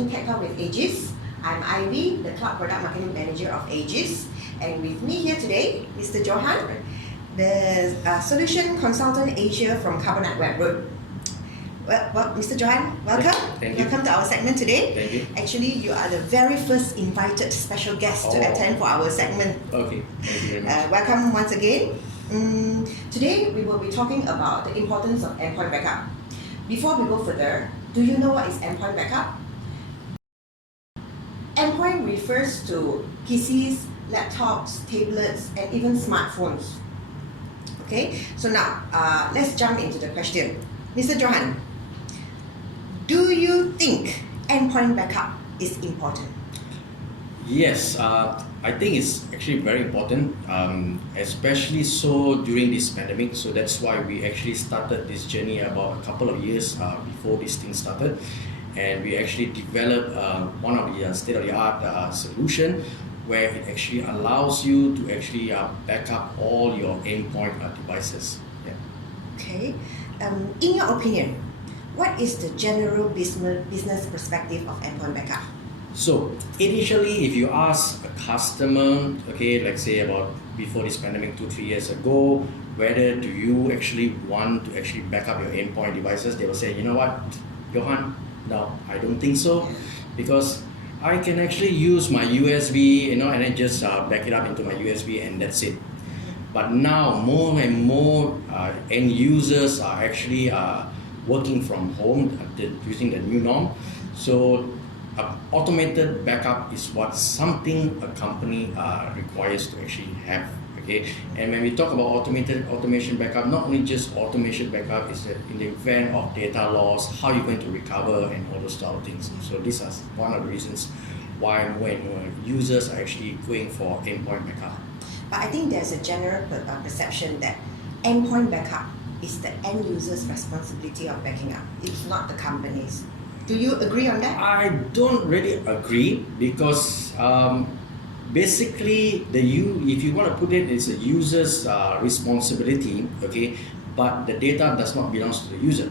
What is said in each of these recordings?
watching Talk With Aegis. I'm Ivy, the Cloud Product Marketing Manager of Aegis. And with me here today, Mr. Johann, the Solution Consultant Asia from Carbonite Webroot. Well, Mr. Johann, welcome. Thank you. Welcome to our segment today. Thank you. Actually, you are the very first invited special guest to attend for our segment. Okay, thank you very much. Welcome once again. Today, we will be talking about the importance of endpoint backup. Before we go further, do you know what is endpoint backup? Endpoint refers to PCs, laptops, tablets, and even smartphones. Okay, so now let's jump into the question. Mr. Johann, do you think endpoint backup is important? Yes, I think it's actually very important, especially so during this pandemic. So that's why we actually started this journey about a couple of years before this thing started. And we actually developed one of the state-of-the-art solution where it actually allows you to actually back up all your endpoint devices. Yeah. Okay. In your opinion, what is the general business perspective of endpoint backup? So initially, if you ask a customer, okay, let's say about before this pandemic 2-3 years ago, whether do you actually want to actually back up your endpoint devices, they will say, you know what, Johann, no, I don't think so, because I can actually use my USB, and then just back it up into my USB, and that's it. But now more and more end users are actually working from home, using the new norm. So automated backup is what something a company requires to actually have. Okay, and when we talk about automation backup, not only just automation backup, is that in the event of data loss, how you're going to recover and all those type of things. So these are one of the reasons why when users are actually going for endpoint backup. But I think there's a general perception that endpoint backup is the end user's responsibility of backing up. It's not the company's. Do you agree on that? I don't really agree, because basically if you want to put it's a user's responsibility, okay, but the data does not belong to the user.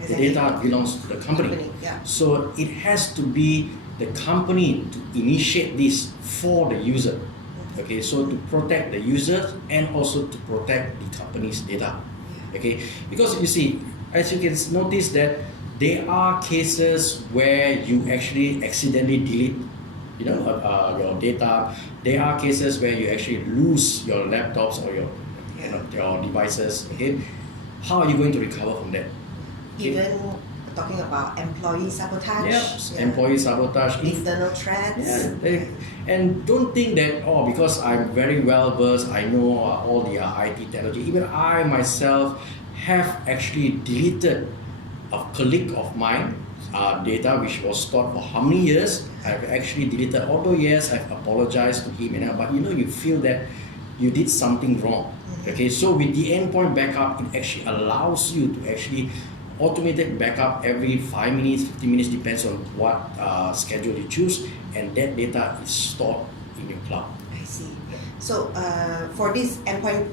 Exactly. The data belongs to the company. Yeah. So it has to be the company to initiate this for the user. Okay, so to protect the user and also to protect the company's data. Okay, because you see, as you can notice that there are cases where you actually accidentally delete your data. There are cases where you actually lose your laptops or your devices. Okay, how are you going to recover from that? Okay. Even talking about employee sabotage. Yes, employee sabotage. Internal threats. Yeah, and don't think that, because I'm very well versed, I know all the IT technology. Even I myself have actually deleted a colleague of mine data which was stored for how many years. I've actually deleted, although yes, I've apologized to him, but you feel that you did something wrong. Okay, so with the endpoint backup, it actually allows you to actually automated backup every 5 minutes, 15 minutes, depends on what schedule you choose, and that data is stored in your cloud. I see. So for this endpoint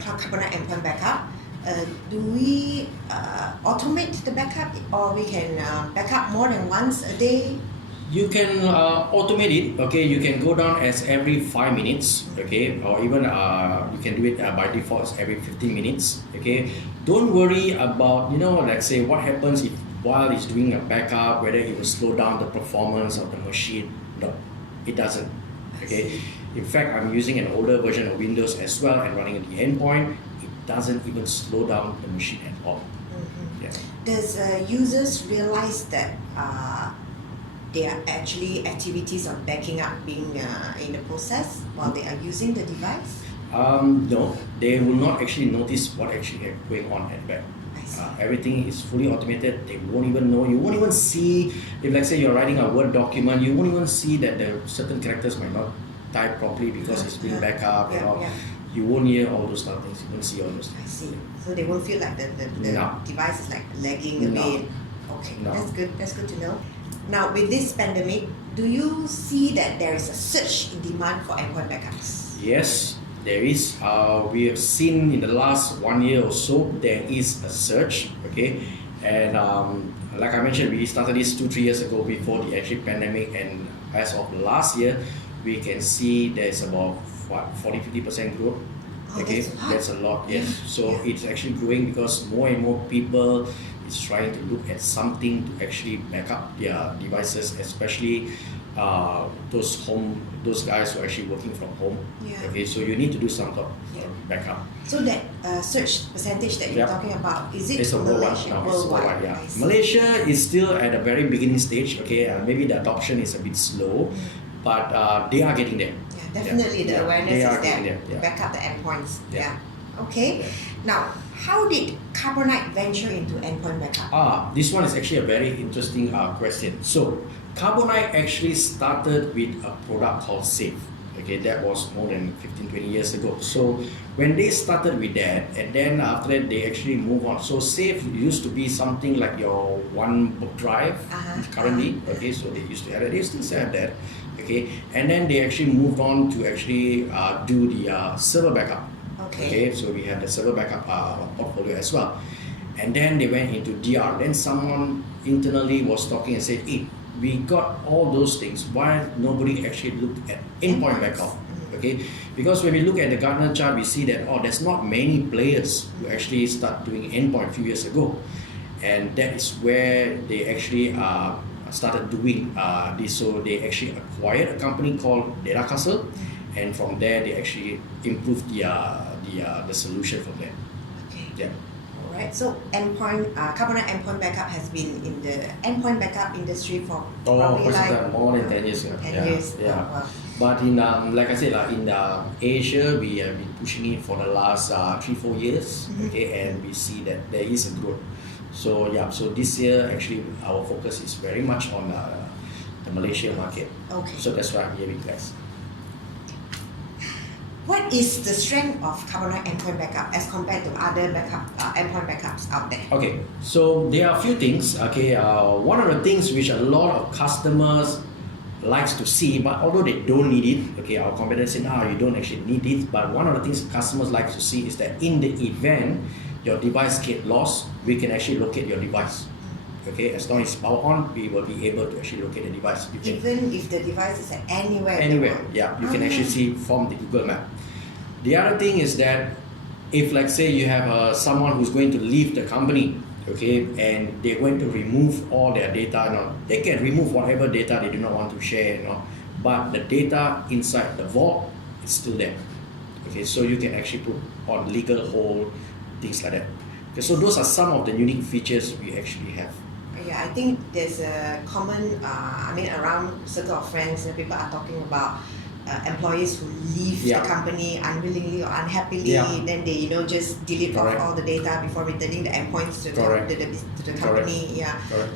Carbonite endpoint backup, do we automate the backup, or we can backup more than once a day? You can automate it. Okay, you can go down as every 5 minutes. Okay, or even you can do it by default as every 15 minutes. Okay, don't worry about let's say what happens if while it's doing a backup, whether it will slow down the performance of the machine. No, it doesn't. Okay, in fact, I'm using an older version of Windows as well and running at the endpoint. It doesn't even slow down the machine at all. Yeah. Does users realize that there are actually activities of backing up being in the process while they are using the device? No, they will not actually notice what actually is going on at the back. Everything is fully automated. They won't even know. You won't even see, if let's say you're writing a Word document, you won't even see that the certain characters might not type properly because it's being back up. You won't hear all those type of things. You won't see all those things. I see. So they won't feel like the device is like lagging a bit. Okay, that's good. That's good to know. Now, with this pandemic, do you see that there is a surge in demand for endpoint backups? Yes, there is. We have seen in the last 1 year or so, there is a surge. Okay, and like I mentioned, we started this 2-3 years ago before the actually pandemic, and as of last year, we can see there's about 40-50% growth. Oh, Okay, that's a lot. yes. Yeah. So it's actually growing because more and more people is trying to look at something to actually back up their devices, especially those guys who are actually working from home. Yeah. Okay, so you need to do some sort of backup. So that search percentage that you're talking about, is it It's a worldwide. Malaysia? No, it's worldwide. Yeah. I see. Malaysia is still at the very beginning stage. Okay, maybe the adoption is a bit slow, but they are getting there. Yeah, definitely the awareness They is are there getting to there. back up the endpoints. Yeah. Okay. Yeah. Now, how did Carbonite venture into endpoint backup? This one is actually a very interesting question. So, Carbonite actually started with a product called Safe. Okay, that was more than 15-20 years ago. So, when they started with that, and then after that, they actually move on. So, Safe used to be something like your OneBook Drive currently. Okay, so they used to have that. They still have that. Okay, and then they actually moved on to actually do the server backup. Okay, so we have the server backup portfolio as well. And then they went into DR. Then someone internally was talking and said, hey, we got all those things. Why nobody actually looked at endpoint backup? Okay, because when we look at the Gartner chart, we see that there's not many players who actually start doing endpoint a few years ago. And that is where they actually started doing this. So they actually acquired a company called Data Castle. And from there, they actually improved the solution from there. Okay. Yeah. All right. So Carbonite endpoint backup has been in the endpoint backup industry for probably like more than 10 years. 10 years. Yeah. Oh, wow. But in like I said, in Asia, we have been pushing it for the last 3-4 years. Okay, and we see that there is a growth. So yeah. So this year, actually, our focus is very much on the Malaysian market. Okay. So that's why I'm here with guys. What is the strength of Carbonite endpoint backup as compared to other endpoint backups out there? Okay, so there are a few things. Okay, one of the things which a lot of customers likes to see, but although they don't need it, okay, our competitors say, no, you don't actually need it. But one of the things customers like to see is that in the event your device get lost, we can actually locate your device. Okay, as long as it's power on, we will be able to actually locate the device. Even if the device is at anywhere. Anywhere, yeah, you can actually see from the Google Map. The other thing is that if, like, say, you have someone who's going to leave the company, okay, and they're going to remove all their data, they can remove whatever data they do not want to share, but the data inside the vault is still there. Okay, so you can actually put on legal hold, things like that. Okay, so those are some of the unique features we actually have. Yeah, I think there's a common, around circle of friends, people are talking about employees who leave the company unwillingly or unhappily, then they just delete off all the data before returning the endpoints to the company.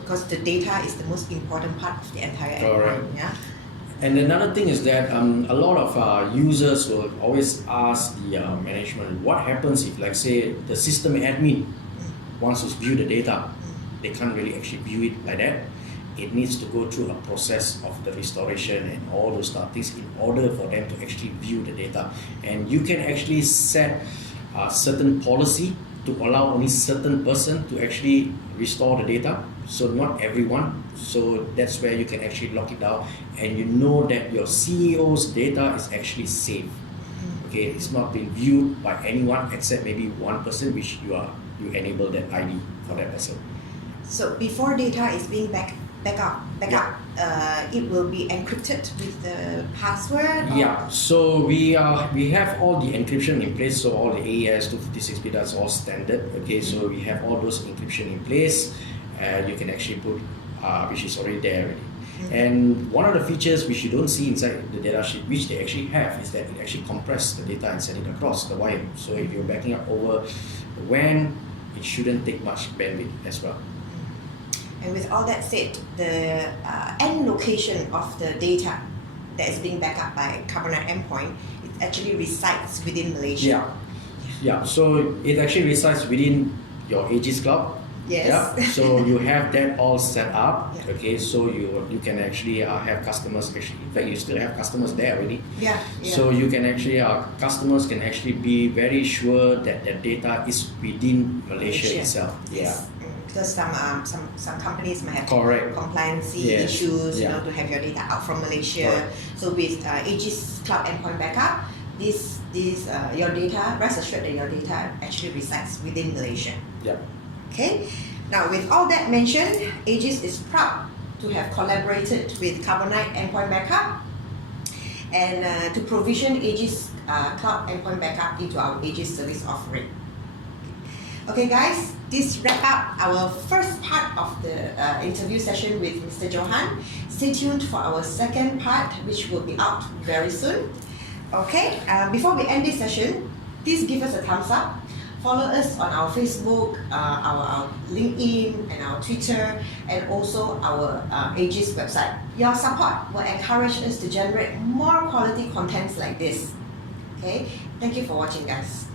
Because the data is the most important part of the entire endpoint. Yeah. And another thing is that a lot of users will always ask the management, what happens if, like, say, the system admin wants to view the data? They can't really actually view it like that. It needs to go through a process of the restoration and all those things in order for them to actually view the data. And you can actually set a certain policy to allow only certain person to actually restore the data. So not everyone. So that's where you can actually lock it down, and you know that your CEO's data is actually safe. Okay, it's not being viewed by anyone except maybe one person, which you enable that ID for that person. So before data is being back up, it will be encrypted with the password? Yeah, so we have all the encryption in place, so all the AES 256-bit, that's all standard. Okay, so we have all those encryption in place. You can actually put, which is already there already. And one of the features which you don't see inside the data sheet, which they actually have, is that it actually compresses the data and send it across the wire. So if you're backing up over the WAN, it shouldn't take much bandwidth as well. And with all that said, the end location of the data that is being backed up by Carbonite endpoint, it actually resides within Malaysia. Yeah. So it actually resides within your Aegis Cloud. Yes. Yeah. So you have that all set up. Okay. So you can actually have customers. Actually, in fact, you still have customers there already. Yeah. So you can actually customers can actually be very sure that the data is within Malaysia itself. Yes. because some companies might have Correct. compliancy Yes. issues, Yeah. to have your data out from Malaysia. Correct. So with Aegis Cloud Endpoint Backup, your data, rest assured that your data actually resides within Malaysia. Yep. Okay. Now with all that mentioned, Aegis is proud to have collaborated with Carbonite Endpoint Backup and to provision Aegis Cloud Endpoint Backup into our Aegis service offering. Okay guys, this wrap up our first part of the interview session with Mr. Johann. Stay tuned for our second part, which will be out very soon. Okay, before we end this session, please give us a thumbs up. Follow us on our Facebook, our LinkedIn, and our Twitter, and also our Aegis website. Your support will encourage us to generate more quality contents like this. Okay, thank you for watching, guys.